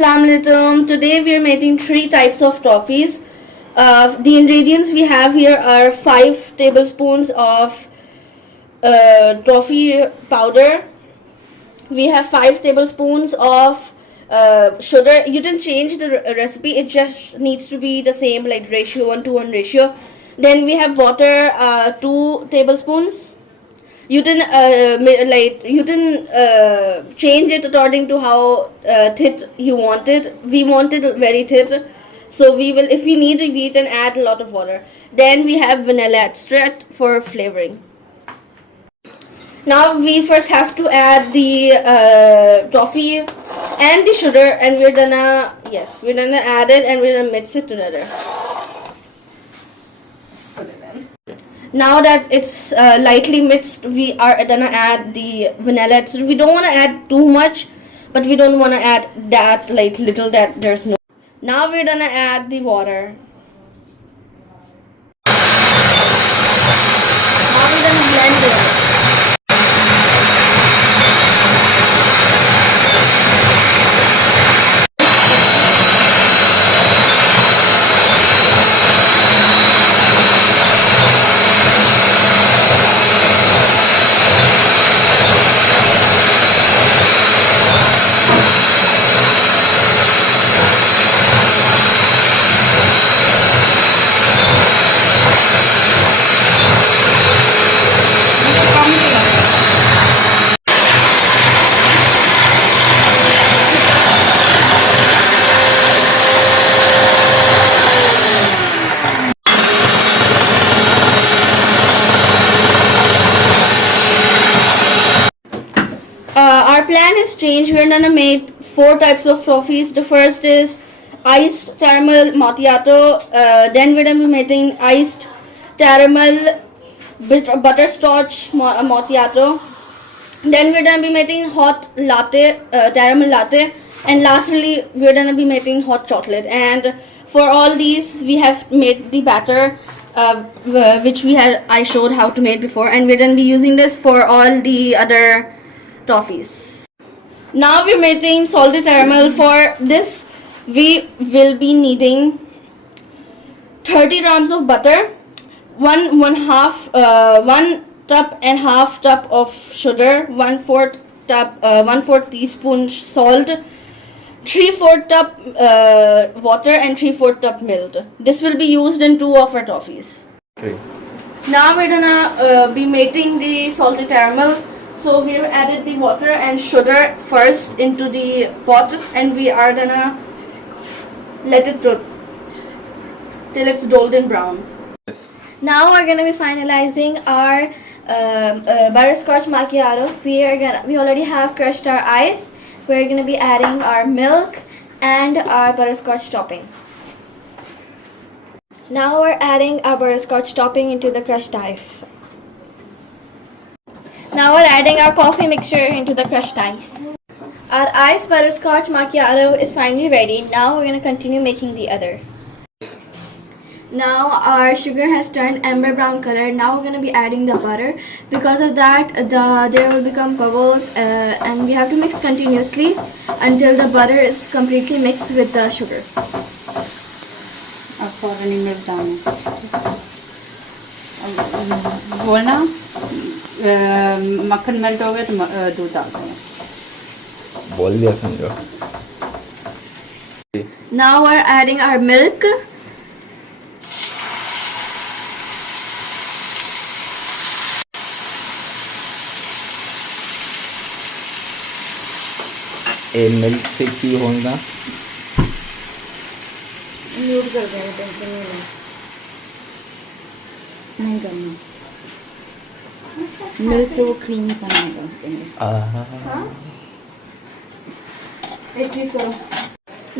Assalamu alaikum. Today we are making 3 types of toffees. The ingredients we have here are 5 tablespoons of toffee powder. We have 5 tablespoons of sugar. You can change the recipe. It just needs to be the same, like ratio 1-to-1 ratio. Then we have water, 2 tablespoons. You can change it according to how thick you want it. We want it very thick, so we will, if we need, we can add a lot of water. Then we have vanilla extract for flavoring. Now we first have to add the toffee and the sugar, and we're gonna add it and we're gonna mix it together. Now that it's lightly mixed, we are gonna add the vanilla. So we don't want to add too much, but we don't want to add that like little that there's no. Now we're gonna add the water. Now we're gonna blend it. Our plan has changed. We're gonna make 4 types of toffees. The first is iced caramel macchiato. Then we're gonna be making iced caramel butterscotch macchiato. Then we're gonna be making hot latte, caramel latte, and lastly we're gonna be making hot chocolate. And for all these, we have made the batter, which I showed how to make before, and we're gonna be using this for all the other toffees. Now we're making salted caramel. For this, we will be needing 30 grams of butter, one cup and half cup of sugar, 1/4 teaspoon salt, 3/4 cup water, and 3/4 cup milk. This will be used in 2 of our toffees. Okay. Now we're gonna be making the salted caramel. So we have added the water and sugar first into the pot, and we are gonna let it cook till it's golden brown. Yes. Now we're gonna be finalizing our butterscotch macchiato. We already have crushed our ice. We're gonna be adding our milk and our butterscotch topping. Now we're adding our butterscotch topping into the crushed ice. Now we're adding our coffee mixture into the crushed ice. Our iced butterscotch macchiato is finally ready. Now we're gonna continue making the other. Now our sugar has turned amber brown color. Now we're gonna be adding the butter. Because of that, there will become bubbles, and we have to mix continuously until the butter is completely mixed with the sugar. बोलना मक्खन melt हो गया तो दूध डाल देंगे. बोल दिया समझो. Now we're adding our milk. Milk से की होगा. म्यूट कर देंगे, टेंशन नहीं करना. मिल्क से वो क्रीमी बनाएगा उसके अंदर. एक चीज करो.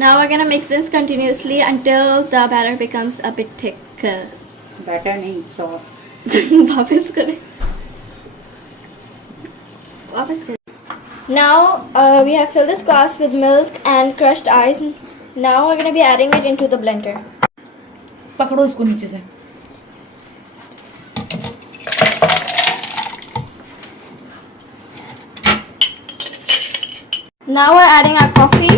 Now we're gonna mix this continuously until the batter becomes a bit thick. Batter नहीं, सॉस. वापस करें. Now we have filled this glass with milk and crushed ice. Now we're gonna be adding it into the blender. पकड़ो इसको नीचे से. Now we're adding our coffee.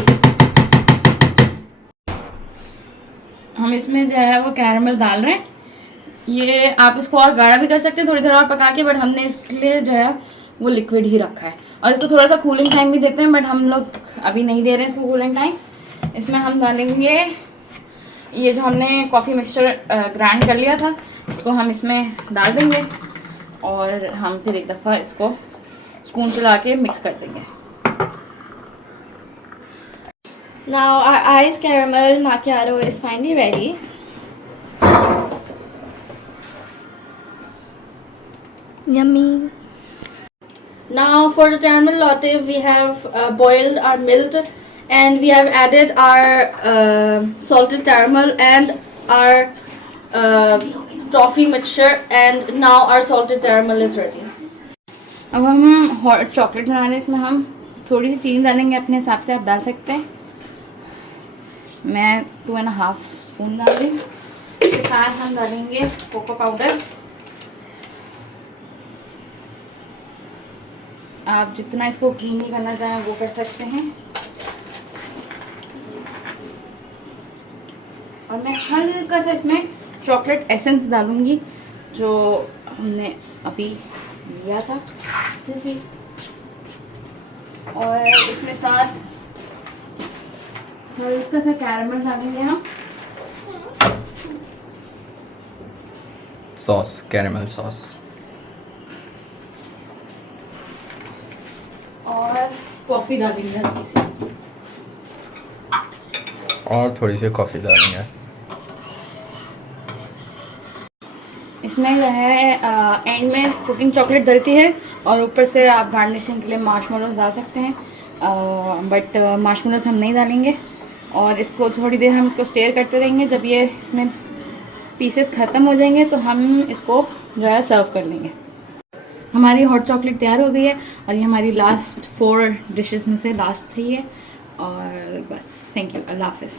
ہم اس میں جو ہے وہ کیرمل ڈال رہے ہیں. یہ آپ اس کو اور گاڑھا بھی کر سکتے ہیں تھوڑی دیر اور پکا کے, بٹ ہم نے اس کے لیے جو ہے وہ لکوڈ ہی رکھا ہے. اور اس کو تھوڑا سا کولنگ ٹائم بھی دیتے ہیں, بٹ ہم لوگ ابھی نہیں دے رہے ہیں اس کو کولنگ ٹائم. اس میں ہم ڈالیں گے یہ جو ہم نے کافی مکسچر گرائنڈ کر لیا تھا, اس کو ہم اس میں ڈال دیں گے اور ہم پھر ایک دفعہ اس کو اسپون چلا کے مکس کر دیں گے. Now our iced caramel macchiato is finally ready. Yummy. Now for the caramel latte, we have boiled our milk and we have added our salted caramel and our toffee mixture, and now our salted caramel is ready. اب ہم hot chocolate بنا رہے ہیں. اس میں ہم تھوڑی سی چینی ڈالیں گے, اپنے حساب سے آپ ڈال سکتے ہیں. میں 2.5 اسپون ڈال رہی ہوں. اس کے ساتھ ہم ڈالیں گے کوکو پاؤڈر. آپ جتنا اس کو کریمی کرنا چاہیں وہ کر سکتے ہیں. اور میں ہلکا سا اس میں چاکلیٹ ایسنس ڈالوں گی جو ہم نے ابھی لیا تھا سی. اور اس میں ساتھ ہلکا سا کیرمل ڈالیں گے ہم. Sauce, caramel sauce. اور کافی ڈالیں گے ہلکی سی. اور تھوڑی سی کافی ڈالیں گے. اس میں جو ہے اینڈ میں کوکنگ چاکلیٹ ڈلتی ہے اور اوپر سے آپ گارنیشنگ کے لیے مارشمیلوز ڈال سکتے ہیں, بٹ مارشمیلوز ہم نہیں ڈالیں گے. اور اس کو تھوڑی دیر ہم اس کو اسٹیر کرتے رہیں گے. جب یہ اس میں پیسز ختم ہو جائیں گے تو ہم اس کو جو ہے سرو کر لیں گے. ہماری ہاٹ چاکلیٹ تیار ہو گئی ہے اور یہ ہماری لاسٹ 4 ڈشز میں سے لاسٹ تھی یہ. اور بس تھینک یو, اللہ حافظ.